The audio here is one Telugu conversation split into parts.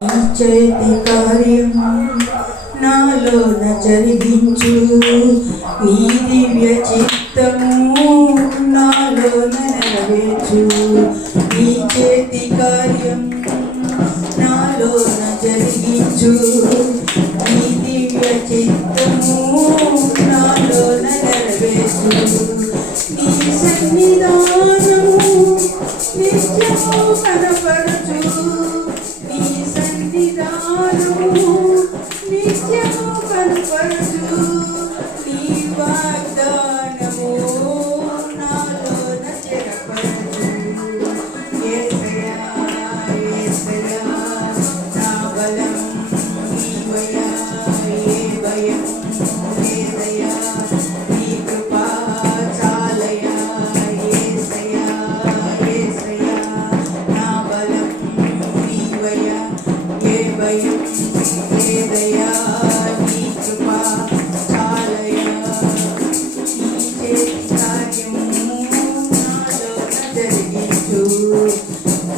చేతి కార్యం నాలోన జరిగించు నీ దివ్య చిత్తము నాలోన నెరవేర్చు నీ చేతి కార్యం నాలోన జరిగించు నీ దివ్య చిత్తము నాలోన నెరవేర్చు నీ సన్నిధానము నిత్యము కనపరచు నీ సన్నిధానము నిత్యము కనపరచు నీ వాగ్దానము నాలోన స్థిరపరచు యేసయ్యా యేసయ్యా నా బలం నీవయ్యా ఏ భయం లేదయ్యా నీ కృప చాలయ్యా యేసయ్యా యేసయ్యా నా బలం నీవయ్యా ఏ భయం లేదయ్యా నీ కృప చాలయ్యా నీ చేతి కార్యము నాలోన జరిగించు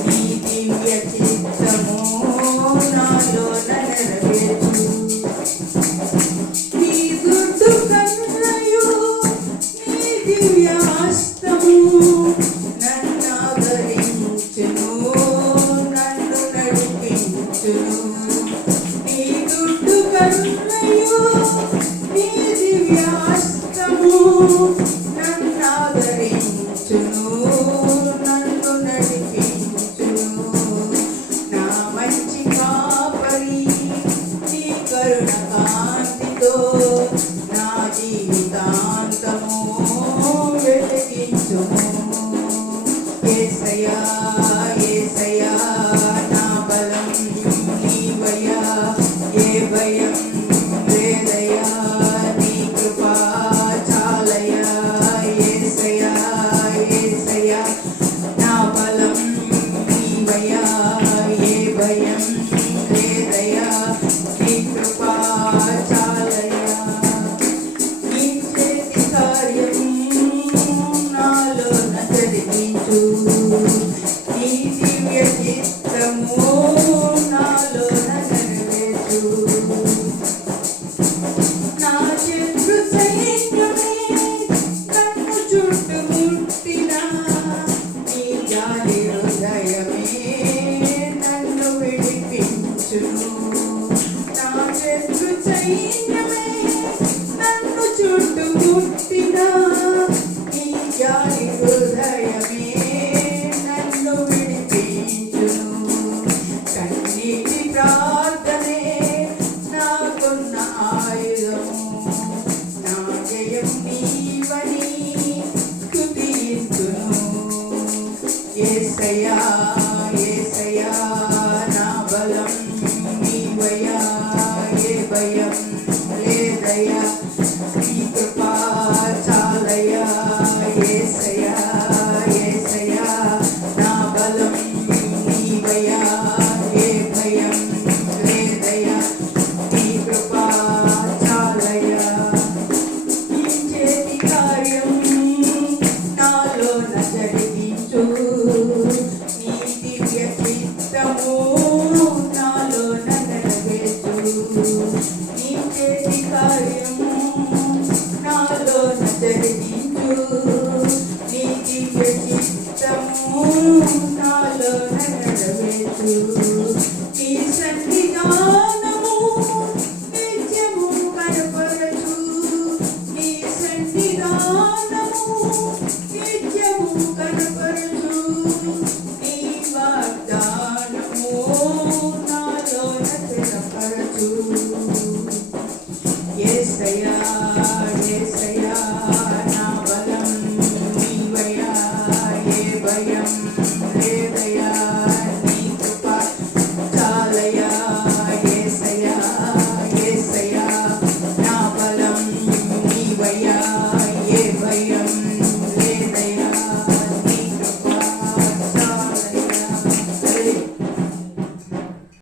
నీ దివ్య చిత్తము నాలోన నెరవేర్చు నీ దుడ్డు కన్నయు నీ దివ్య హస్తము నన్ను ఆదరించును నన్ను నడిపించును నీ దుడ్డు కన్నయు నీ దివ్య హస్తము నన్ను ఆదరించును నన్ను నడిపించును నా మంచి కాపరి నీ కరుణ కాంతితో నా జీవితాంతము వెలిగించుము యేసయ్యా యేసయ్యా నా బలం నీవయ్యా ఏ భయం లేదయ్యా నీ కృప చాలయ్యా యేసయ్యా యేసయ్యా నా బలం నీవయ్యా ఏ భయం లేదయ్యా నీ కృప చాలయ్యా నీ చేతి కార్యం నాలోన జరిగించు నీ దివ్య చిత్తము నాలోన నెరవేర్చు నా శత్రు సైన్యమే నన్ను చుట్టుముట్టినా నీ జాలి హృదయమే నన్ను విడిపించును నా శత్రు సైన్యమే నన్ను చుట్టుముట్టినా నీ జాలి హృదయమే నన్ను విడిపించును కన్నీటి ప్రార్థనే నాకున్న ఆయుధము నా జయం నీవని స్తుతింతును యేసయ్యా యేసయ్యా నా బలం